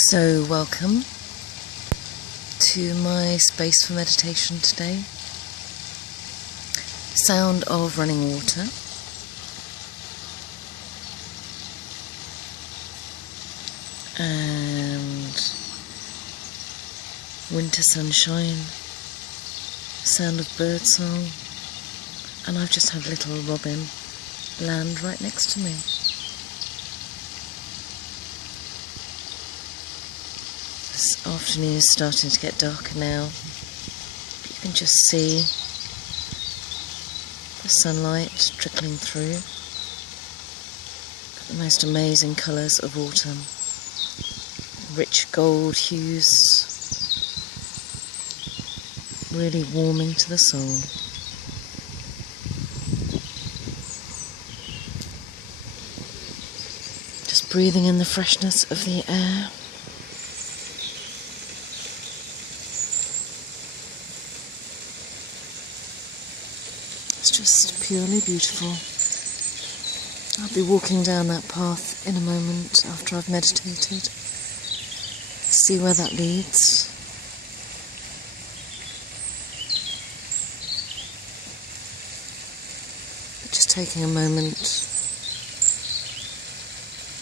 So welcome to my space for meditation today. Sound of running water. And winter sunshine. Sound of birdsong. And I've just had little robin land right next to me. This afternoon is starting to get darker now. You can just see the sunlight trickling through. The most amazing colours of autumn. Rich gold hues, really warming to the soul. Just breathing in the freshness of the air. It's just purely beautiful. I'll be walking down that path in a moment after I've meditated. See where that leads. But just taking a moment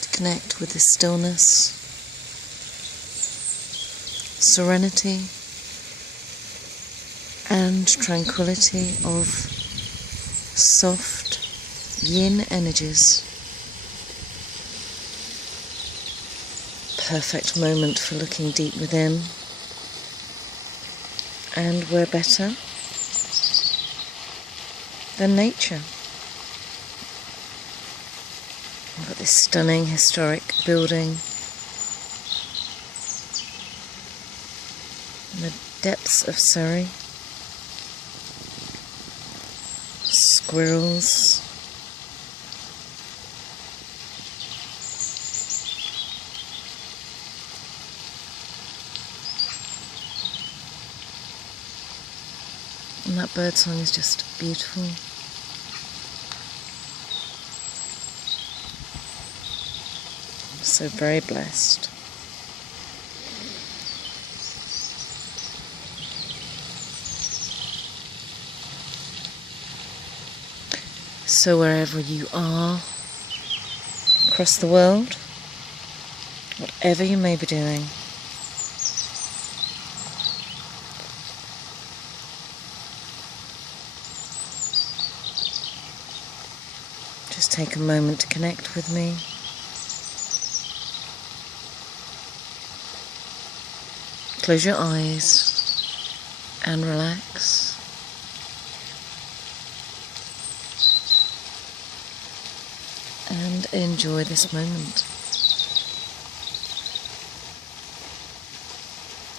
to connect with this stillness, serenity and tranquility of soft yin energies. Perfect moment for looking deep within. And where better than nature? We've got this stunning historic building in the depths of Surrey. Squirrels. And that birdsong is just beautiful. I'm so very blessed. So wherever you are across the world, whatever you may be doing, just take a moment to connect with me. Close your eyes and relax. And enjoy this moment.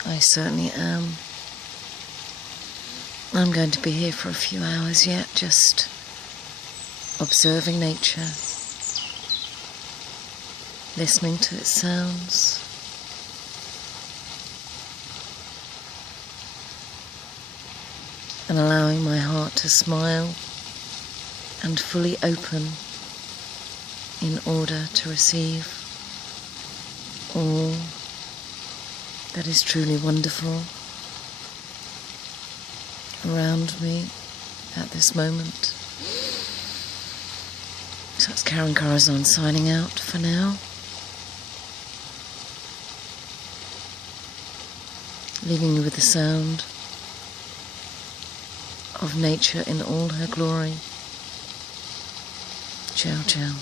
I certainly am. I'm going to be here for a few hours yet, just observing nature, listening to its sounds, and allowing my heart to smile and fully open in order to receive all that is truly wonderful around me at this moment. So it's Karen Corazon signing out for now. Leaving you with the sound of nature in all her glory. Ciao, ciao.